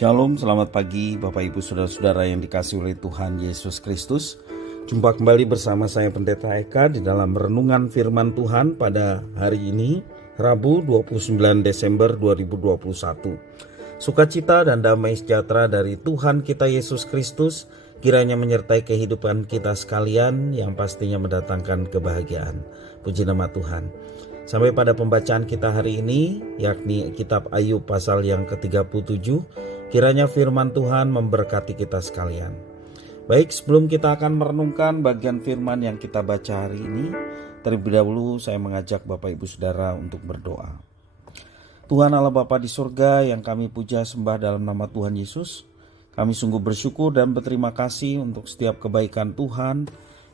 Shalom, selamat pagi Bapak Ibu Saudara-saudara yang dikasihi oleh Tuhan Yesus Kristus. Jumpa kembali bersama saya Pendeta Eka di dalam renungan firman Tuhan pada hari ini, Rabu 29 Desember 2021. Sukacita dan damai sejahtera dari Tuhan kita Yesus Kristus kiranya menyertai kehidupan kita sekalian yang pastinya mendatangkan kebahagiaan. Puji nama Tuhan. Sampai pada pembacaan kita hari ini, yakni kitab Ayub pasal yang ke-37, kiranya firman Tuhan memberkati kita sekalian. Baik, sebelum kita akan merenungkan bagian firman yang kita baca hari ini, terlebih dahulu saya mengajak Bapak Ibu Saudara untuk berdoa. Tuhan Allah Bapa di surga yang kami puja sembah dalam nama Tuhan Yesus, kami sungguh bersyukur dan berterima kasih untuk setiap kebaikan Tuhan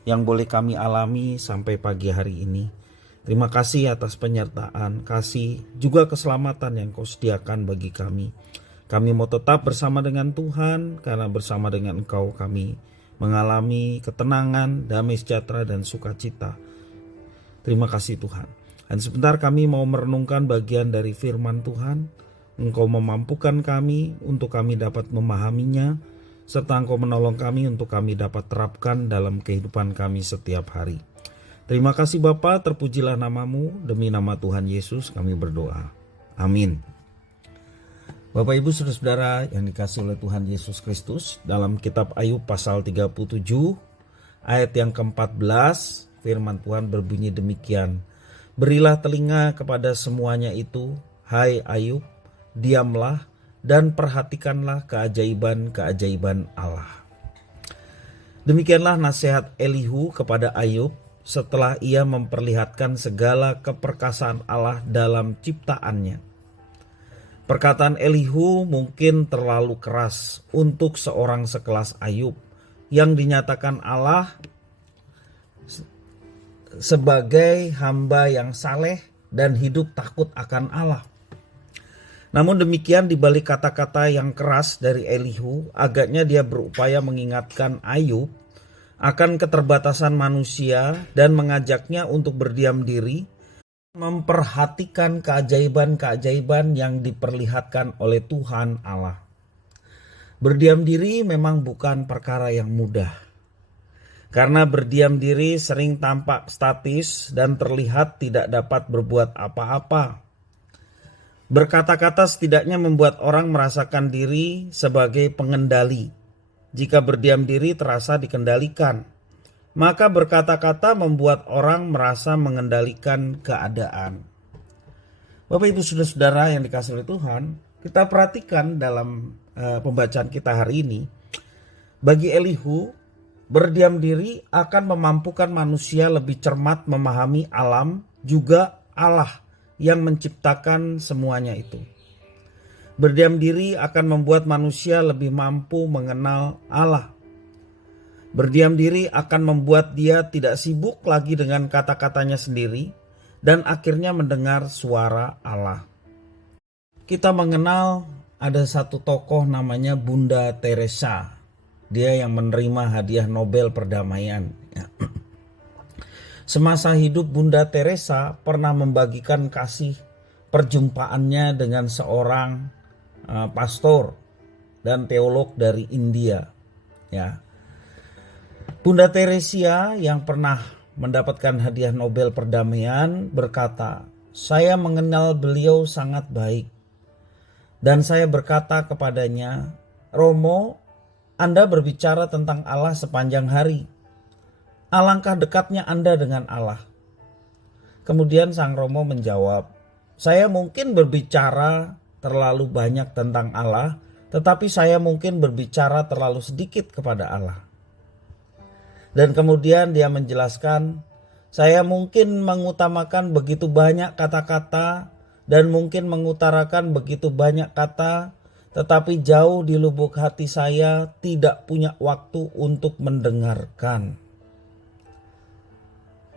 yang boleh kami alami sampai pagi hari ini. Terima kasih atas penyertaan, kasih, juga keselamatan yang Kau sediakan bagi kami. Kami mau tetap bersama dengan Tuhan, karena bersama dengan Engkau kami mengalami ketenangan, damai sejahtera, dan sukacita. Terima kasih Tuhan. Dan sebentar kami mau merenungkan bagian dari firman Tuhan. Engkau memampukan kami untuk kami dapat memahaminya, serta Engkau menolong kami untuk kami dapat terapkan dalam kehidupan kami setiap hari. Terima kasih Bapa, terpujilah namamu, demi nama Tuhan Yesus kami berdoa. Amin. Bapak Ibu Saudara-saudara yang dikasihi oleh Tuhan Yesus Kristus, dalam kitab Ayub pasal 37 ayat yang ke-14, firman Tuhan berbunyi demikian. Berilah telinga kepada semuanya itu, hai Ayub, diamlah dan perhatikanlah keajaiban-keajaiban Allah. Demikianlah nasihat Elihu kepada Ayub setelah ia memperlihatkan segala keperkasaan Allah dalam ciptaannya. Perkataan Elihu mungkin terlalu keras untuk seorang sekelas Ayub yang dinyatakan Allah sebagai hamba yang saleh dan hidup takut akan Allah. Namun demikian, di balik kata-kata yang keras dari Elihu, agaknya dia berupaya mengingatkan Ayub akan keterbatasan manusia dan mengajaknya untuk berdiam diri, memperhatikan keajaiban-keajaiban yang diperlihatkan oleh Tuhan Allah. Berdiam diri memang bukan perkara yang mudah, karena berdiam diri sering tampak statis dan terlihat tidak dapat berbuat apa-apa. Berkata-kata setidaknya membuat orang merasakan diri sebagai pengendali. Jika berdiam diri terasa dikendalikan, maka berkata-kata membuat orang merasa mengendalikan keadaan. Bapak Ibu Saudara-saudara yang dikasihi oleh Tuhan, kita perhatikan dalam pembacaan kita hari ini, bagi Elihu, berdiam diri akan memampukan manusia lebih cermat memahami alam, juga Allah yang menciptakan semuanya itu. Berdiam diri akan membuat manusia lebih mampu mengenal Allah. Berdiam diri akan membuat dia tidak sibuk lagi dengan kata-katanya sendiri dan akhirnya mendengar suara Allah. Kita mengenal ada satu tokoh namanya Bunda Teresa. Dia yang menerima hadiah Nobel perdamaian. Semasa hidup Bunda Teresa pernah membagikan kasih perjumpaannya dengan seorang pastor dan teolog dari India, ya. Bunda Teresia yang pernah mendapatkan hadiah Nobel perdamaian berkata, "Saya mengenal beliau sangat baik dan saya berkata kepadanya, Romo, Anda berbicara tentang Allah sepanjang hari. Alangkah dekatnya Anda dengan Allah." Kemudian Sang Romo menjawab, "Saya mungkin berbicara terlalu banyak tentang Allah, tetapi saya mungkin berbicara terlalu sedikit kepada Allah." Dan kemudian dia menjelaskan, "Saya mungkin mengutamakan begitu banyak kata-kata dan mungkin mengutarakan begitu banyak kata, tetapi jauh di lubuk hati saya tidak punya waktu untuk mendengarkan."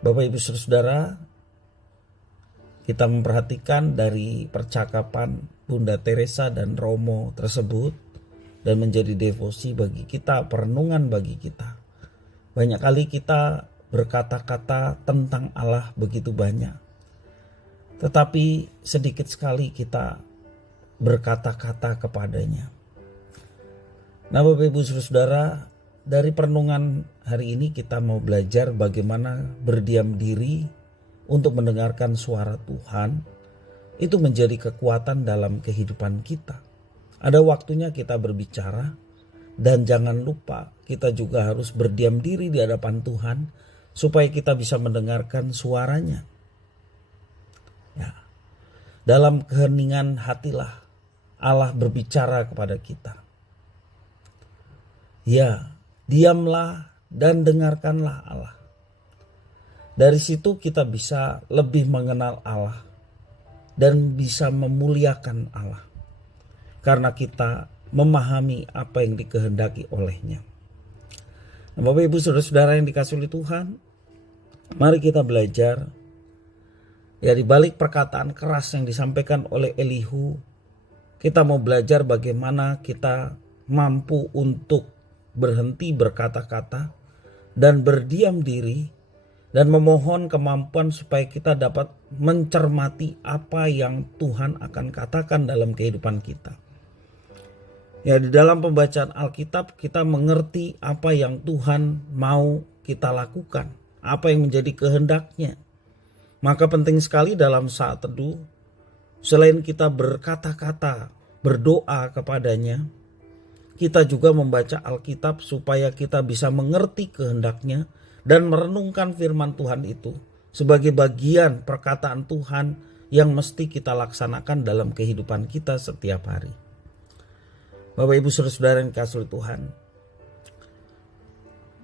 Bapak Ibu Saudara, kita memperhatikan dari percakapan Bunda Teresa dan Romo tersebut dan menjadi devosi bagi kita, perenungan bagi kita. Banyak kali kita berkata-kata tentang Allah begitu banyak, tetapi sedikit sekali kita berkata-kata kepadanya. Nah Bapak Ibu Saudara, dari perenungan hari ini kita mau belajar bagaimana berdiam diri untuk mendengarkan suara Tuhan. Itu menjadi kekuatan dalam kehidupan kita. Ada waktunya kita berbicara, dan jangan lupa kita juga harus berdiam diri di hadapan Tuhan supaya kita bisa mendengarkan suaranya. Ya. Dalam keheningan hatilah Allah berbicara kepada kita. Ya, diamlah dan dengarkanlah Allah. Dari situ kita bisa lebih mengenal Allah dan bisa memuliakan Allah. Karena kita memahami apa yang dikehendaki olehnya. Nah, Bapak Ibu Saudara-saudara yang dikasihi oleh Tuhan, mari kita belajar. Ya, di balik perkataan keras yang disampaikan oleh Elihu, kita mau belajar bagaimana kita mampu untuk berhenti berkata-kata dan berdiam diri dan memohon kemampuan supaya kita dapat mencermati apa yang Tuhan akan katakan dalam kehidupan kita. Ya, di dalam pembacaan Alkitab kita mengerti apa yang Tuhan mau kita lakukan, apa yang menjadi kehendaknya. Maka penting sekali dalam saat teduh, selain kita berkata-kata, berdoa kepadanya, kita juga membaca Alkitab supaya kita bisa mengerti kehendaknya dan merenungkan firman Tuhan itu sebagai bagian perkataan Tuhan yang mesti kita laksanakan dalam kehidupan kita setiap hari. Bapak Ibu Saudara-saudara yang dikasihi Tuhan,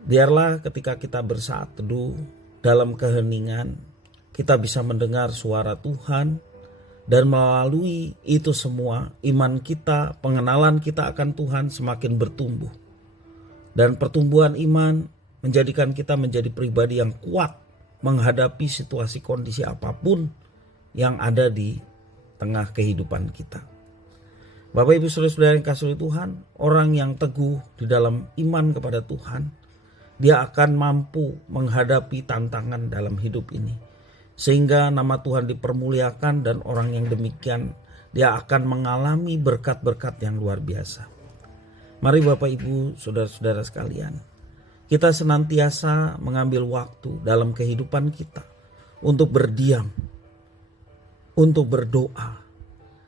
biarlah ketika kita bersaat teduh dalam keheningan, kita bisa mendengar suara Tuhan, dan melalui itu semua iman kita, pengenalan kita akan Tuhan semakin bertumbuh. Dan pertumbuhan iman menjadikan kita menjadi pribadi yang kuat menghadapi situasi kondisi apapun yang ada di tengah kehidupan kita. Bapak Ibu Saudara-saudara yang dikasihi Tuhan, orang yang teguh di dalam iman kepada Tuhan, dia akan mampu menghadapi tantangan dalam hidup ini. Sehingga nama Tuhan dipermuliakan, dan orang yang demikian dia akan mengalami berkat-berkat yang luar biasa. Mari Bapak Ibu Saudara-saudara sekalian, kita senantiasa mengambil waktu dalam kehidupan kita untuk berdiam, untuk berdoa.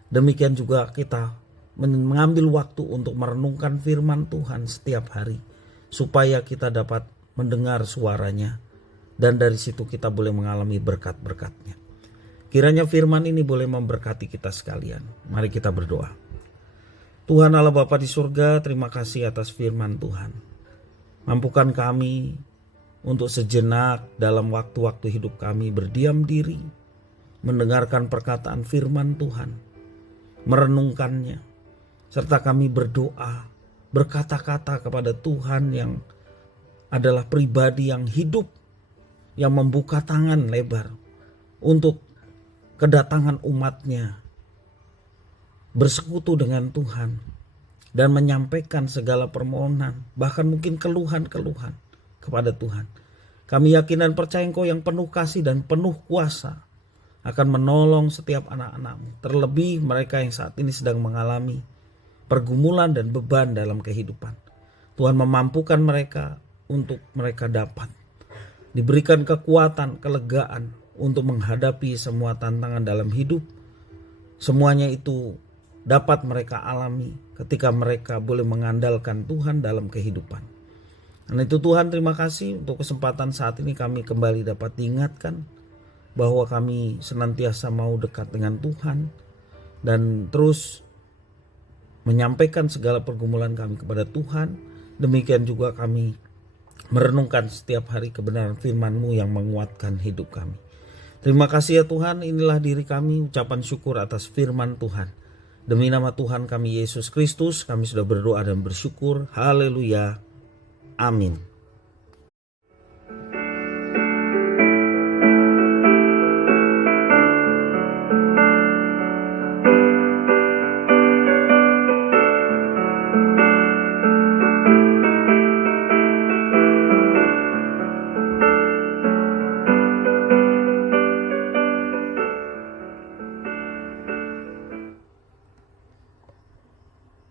Demikian juga kita mengambil waktu untuk merenungkan firman Tuhan setiap hari, supaya kita dapat mendengar suaranya, dan dari situ kita boleh mengalami berkat-berkatnya. Kiranya firman ini boleh memberkati kita sekalian. Mari kita berdoa. Tuhan Allah Bapa di surga, terima kasih atas firman Tuhan. Mampukan kami untuk sejenak dalam waktu-waktu hidup kami berdiam diri, mendengarkan perkataan firman Tuhan, merenungkannya, serta kami berdoa, berkata-kata kepada Tuhan yang adalah pribadi yang hidup, yang membuka tangan lebar untuk kedatangan umatnya, bersekutu dengan Tuhan dan menyampaikan segala permohonan, bahkan mungkin keluhan-keluhan kepada Tuhan. Kami yakin dan percaya Engkau yang penuh kasih dan penuh kuasa akan menolong setiap anak-anak-Mu, terlebih mereka yang saat ini sedang mengalami pergumulan dan beban dalam kehidupan. Tuhan memampukan mereka untuk mereka dapat diberikan kekuatan, kelegaan untuk menghadapi semua tantangan dalam hidup. Semuanya itu dapat mereka alami ketika mereka boleh mengandalkan Tuhan dalam kehidupan. Dan itu Tuhan, terima kasih untuk kesempatan saat ini kami kembali dapat diingatkan bahwa kami senantiasa mau dekat dengan Tuhan dan terus menyampaikan segala pergumulan kami kepada Tuhan. Demikian juga kami merenungkan setiap hari kebenaran firman-Mu yang menguatkan hidup kami. Terima kasih ya Tuhan, inilah diri kami, ucapan syukur atas firman Tuhan. Demi nama Tuhan kami Yesus Kristus, kami sudah berdoa dan bersyukur. Haleluya. Amin.